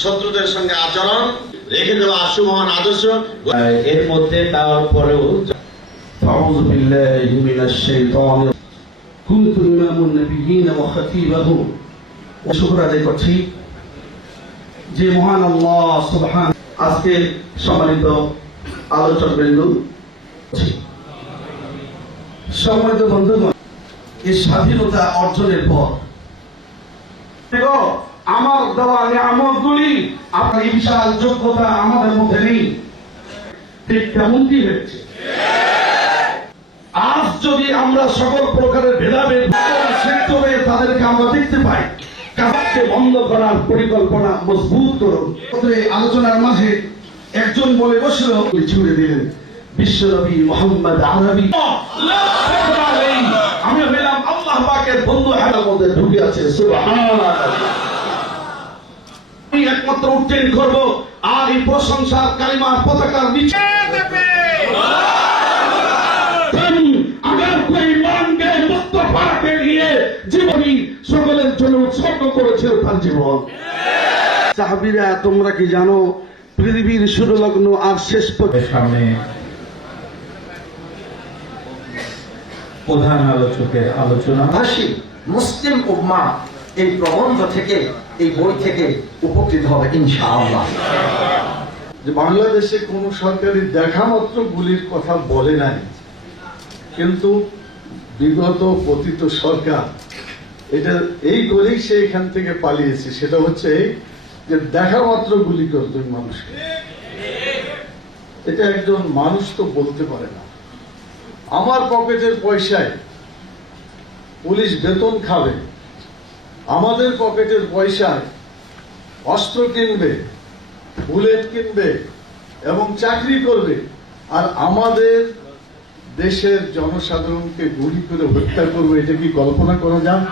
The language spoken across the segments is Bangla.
শত্রুদের সঙ্গে আচরণ রেখে দেওয়া সুমহান আদর্শ এর মধ্যে তারপরেও أعوذ بالله من الشيطان كنت إمام النبيين وخطيبه وشكر আদায় করছি যে মহান আল্লাহ সুবহান আজকে সম্মানিত আলোচকবৃন্দ সম্মানিত বন্ধুগণ এই স্বাধীনতা অর্জনের পর আমার দেওয়া নিয়ামতগুলি আপনার বিশাল যোগ্যতা আমাদের মধ্যে নেই ঠিক তেমনটি হচ্ছে আজ যদি আমরা সকল প্রকারের ভেদাভেদ সেক্টরে তাদেরকে আমরা দেখতে পাই কাজকে বন্ধ করার পরিকল্পনা মজবুত করুন। আলোচনার মাঝে একজন বলে বসল ছুড়ে দিলেন বিশ্বনবী মুহাম্মদ আরবি আমি বললাম আল্লাহ পাকের বন্ধু হাতের মধ্যে ঢুকে আছে সুবহানাল্লাহ। আমি একমাত্র উত্তীর্ণ করব আর এই প্রশংসার কালিমার পতাকার নিচে জীবনী সকলের জন্য উৎসর্গ করেছে তার জীবন। সাহাবীরা তোমরা কি জানো পৃথিবীর শুরু লগ্ন আর শেষ সামনে প্রধান আলোচকের আলোচনা ভাষী মুসলিম উম্মাহ এই প্রবন্ধ থেকে এই বই থেকে উপকৃত হবে ইনশাআল্লাহ। যে বাংলাদেশে কোন সরকারি দেখা মাত্র গুলির কথা বলে নাই, কিন্তু বিগত পতিত সরকার এটা এই করেই সে এখান থেকে পালিয়েছে। সেটা হচ্ছে যে দেখা মাত্র গুলি করত মানুষকে। এটা একজন মানুষ তো বলতে পারে না আমার পকেটের পয়সায় পুলিশ বেতন খাবে, আমাদের পকেটের পয়সায় অস্ত্র কিনবে, বুলেট কিনবে এবং চাকরি করবে, আর আমাদের দেশের জনসাধারণকে গুলি করে হত্যা করবে। এটা কি কল্পনা করা যায়?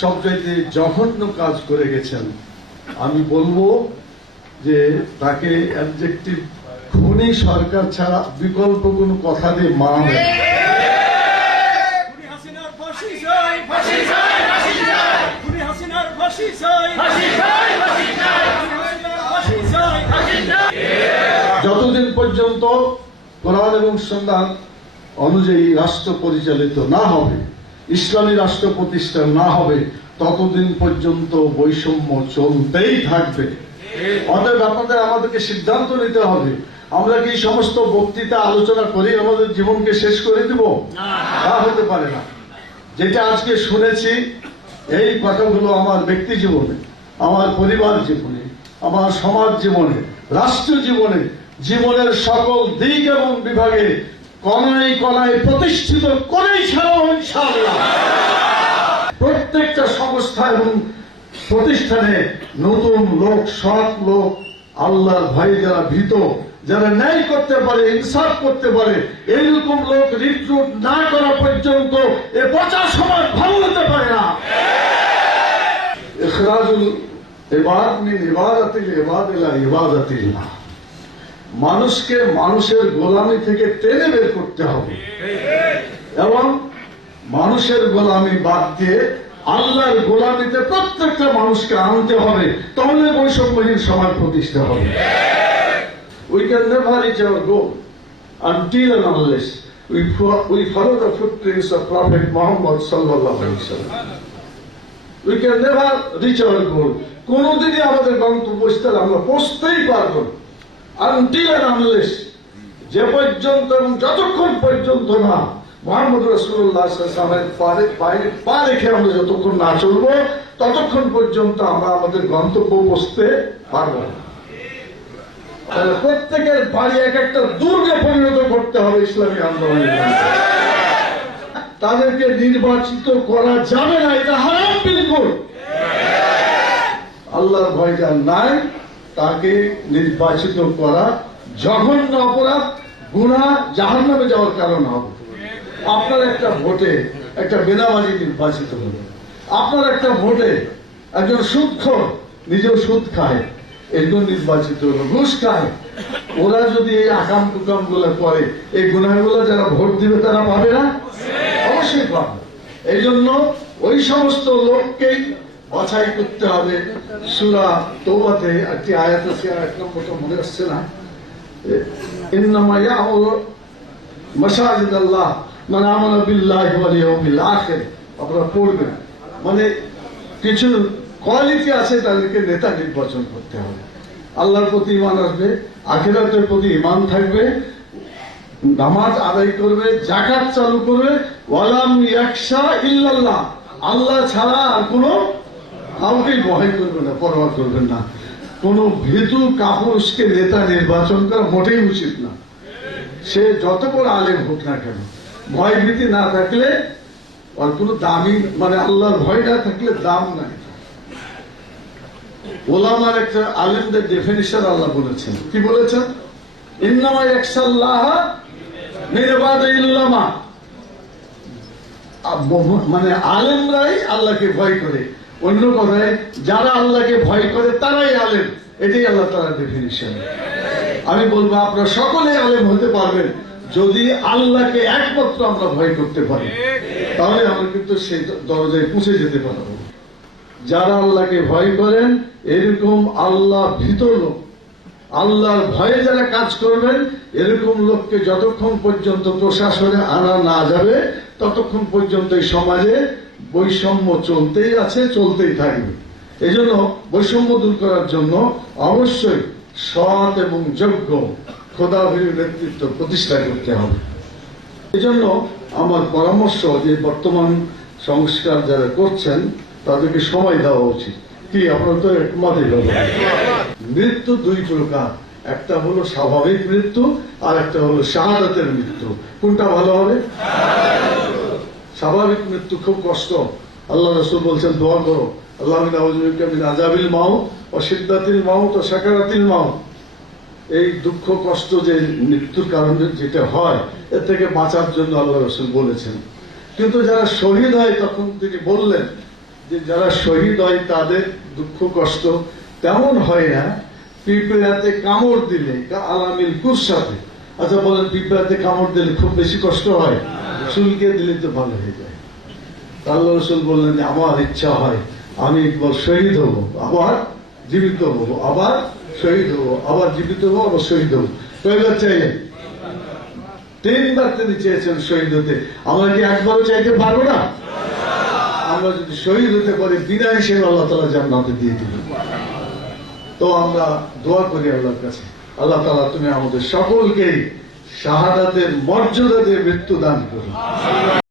সবচাইতে জঘন্য কাজ করে গেছেন। আমি বলবো যে তাকে অ্যাডজেক্টিভ খুনি সরকার ছাড়া বিকল্প কোনো কথা দিয়ে মানাবে। যতদিন পর্যন্ত কোরআন এবং সুন্নাত অনুযায়ী রাষ্ট্র পরিচালিত না হবে, ইসলামী রাষ্ট্র প্রতিষ্ঠা না হবে, ততদিন পর্যন্ত বৈষম্য চলতেই থাকবে। অতএব আপনাদের আমাদেরকে সিদ্ধান্ত নিতে হবে, আমরা কি সমস্ত বক্তৃতা আলোচনা করে আমাদের জীবনকে শেষ করে দিব? তা হতে পারে না। যেটা আজকে শুনেছি এই কথাগুলো আমার ব্যক্তি জীবনে, আমার পরিবার জীবনে, আমার সমাজ জীবনে, রাষ্ট্র জীবনে, জীবনের সকল দিক এবং বিভাগে কণায় কণায় প্রতিষ্ঠিত করেই ছাড়াও ইনশাআল্লাহ। প্রত্যেকটা সংস্থা এবং প্রতিষ্ঠানে নতুন লোক, সৎ লোক, আল্লাহর ভয়ে যারা ভীত, যারা ন্যায় করতে পারে, ইনসাফ করতে পারে, এইরকম লোক রিক্রুট না করা পর্যন্ত এ পচা সমাজ ভালো হতে পারে না। ইখরাজুল ইবাদ মিন ইবাদাতিল ইবাদ ইলা ইবাদাতিল্লাহ। মানুষকে মানুষের গোলামি থেকে টেনে বের করতে হবে এবং মানুষের গোলামি বাদ দিয়ে আল্লাহর গোলামিতে প্রত্যেকটা মানুষকে আনতে হবে, তাহলে বৈষম্যহীন সমাজ প্রতিষ্ঠা হবে। We can never reach our goal until and unless we follow the footprints of Prophet Muhammad sallallahu alaihi wasallam. We can never reach our goal. কোনদিনই আমাদের গন্তব্যস্থলে আমরা পৌঁছতেই পারবো না until and unless, যে পর্যন্ত এবং যতক্ষণ পর্যন্ত না মুহাম্মদ রাসূলুল্লাহ সাল্লাল্লাহু আলাইহি ওয়াসাল্লামের পা রেখে আমরা যতক্ষণ না চলবো, ততক্ষণ পর্যন্ত আমরা আমাদের গন্তব্য পৌঁছতে পারবো না। প্রত্যেকের বাড়ি এক একটা দুর্গে পরিণত করতে হবে ইসলামী আন্দোলনের। তাদেরকে নির্বাচিত করা যাবে না, এটা হারাম বিলকুল। আল্লাহর ভয় যার নাই তাকে নির্বাচিত করা জঘন্য অপরাধ, গুনাহ, জাহান্নামে যাওয়ার কারণ হবে। আপনার একটা ভোটে একটা বেনামাজি নির্বাচিত হলো, আপনার একটা ভোটে একজন সুদখোর, নিজেও সুদ খায়, এরকম নির্বাচিত হলো, ঘুষ খায়। ওরা যদি এই আকাম কুকাম গুলা করে, এই গুনাহগুলো যারা ভোট দিবে তারা পাবে না? অবশ্যই পাবে। এই জন্য ওই সমস্ত লোককেই বাছাই করতে হবে। সূরা তওবাতে একটি আয়াত আছে, আয়াত নম্বরটা মনে আসছে না, ইন্নামা ইয়ামুরু মাসাজিদাল্লাহ মান আমানা বিল্লাহি ওয়াল ইয়াউমিল আখির। আপনারা পড়বেন, মানে কিছু কোয়ালিটি আছে, তাদেরকে নেতা নির্বাচন করতে হবে। আল্লাহর প্রতি ঈমান আসবে, আখিরাতের প্রতি ঈমান থাকবে, নামাজ আদায় করবে, যাকাত চালু করবে, ওয়ালাম ইয়াখশা ইল্লাল্লাহ, আল্লাহ ছাড়া আর কোনো কাউকে ভয় করবে না, পরোয়া করবেন না। কোন ভীতু কাপুরুষকে নেতা নির্বাচন করা মোটেই উচিত না, সে যত বড় আলেম হোক না কেন। ভয় ভীতি না থাকলে আর কোনো দামি, মানে আল্লাহর ভয় না থাকলে দাম নাই। ওলামার একটা আলেমদের ডেফিনিশন আল্লাহ বলেছেন, কি বলেছেন? ইন্নামা ইয়াখশাল্লাহ মিন ইবাদিল উলামা, মানে আলেমরাই আল্লাহকে ভয় করে। অন্য কথায়, যারা আল্লাহকে ভয় করে তারাই আলেম, এটাই আল্লাহ তাআলার ডেফিনিশন। আমি বলবো আপনারা সকলে আলেম হতে পারবেন যদি আল্লাহকে একমাত্র আমরা ভয় করতে পারি, তাহলে আমরা কিন্তু সেই দরজায় পৌঁছে যেতে পারবো। যারা আল্লাহকে ভয় করেন, এরকম আল্লাহ ভীত লোক, আল্লাহর ভয়ে যারা কাজ করবেন, এরকম লোককে যতক্ষণ পর্যন্ত প্রশাসনে আনা না যাবে ততক্ষণ পর্যন্ত এই সমাজে বৈষম্য চলতেই আছে, চলতেই থাকবে। এই জন্য বৈষম্য দূর করার জন্য অবশ্যই সৎ এবং যোগ্য খোদাভীরু নেতৃত্ব প্রতিষ্ঠা করতে হবে। এই জন্য আমার পরামর্শ যে বর্তমান সংস্কার যারা করছেন তাদেরকে সময় দেওয়া উচিত। কি আপনারা তো একমতই হলো? মৃত্যু দুই প্রকার, একটা হলো স্বাভাবিক মৃত্যু আর একটা হলো শাহাদাতের মৃত্যু। কোনটা ভালো হবে? স্বাভাবিক মৃত্যু খুব কষ্ট। আল্লাহ রাসূল বলছেন দোয়া করো, আল্লাহুম্মা নাউযু বিকা মিন আযাবিল মাউত ওয়া শিদ্দাতিল মাউত ওয়া সাকারাতিল মাউত। এই দুঃখ কষ্ট যে মৃত্যুর কারণে যেটা হয়, এর থেকে বাঁচার জন্য আল্লাহ রাসূল বলেছেন। কিন্তু যারা শহীদ হয়, তখন তিনি বললেন যে যারা শহীদ হয় তাদের দুঃখ কষ্ট তেমন হয় না পিঁপড়াতে কামড় দিলে, আলামিল কুরসাতে। আচ্ছা বলেন, পিঁপড়াতে কামড় দিলে খুব বেশি কষ্ট হয়? চুলকে দিলে তো ভালো হয়ে যায়। আল্লাহ রাসূল বললেন যে আমার ইচ্ছা হয় আমি একবার শহীদ হব, আবার জীবিত হব, আবার শহীদ হব, আবার জীবিত হব, আবার শহীদ হব। কয়বার চাইলেন? 3 বার তিনি চেয়েছেন শহীদ হতে। আমরা কি একবারও চাইতে পারবো না? আমরা যদি শহীদ হতে পারি, বিনা হিসেবে আল্লাহ তাআলা জান্নাতে দিয়ে দিবেন। তো আমরা দোয়া করি আল্লাহর কাছে, আল্লাহ তাআলা তুমি আমাদের সকলকেই শাহাদাতের মর্যাদা দিয়ে মৃত্যু দান করো।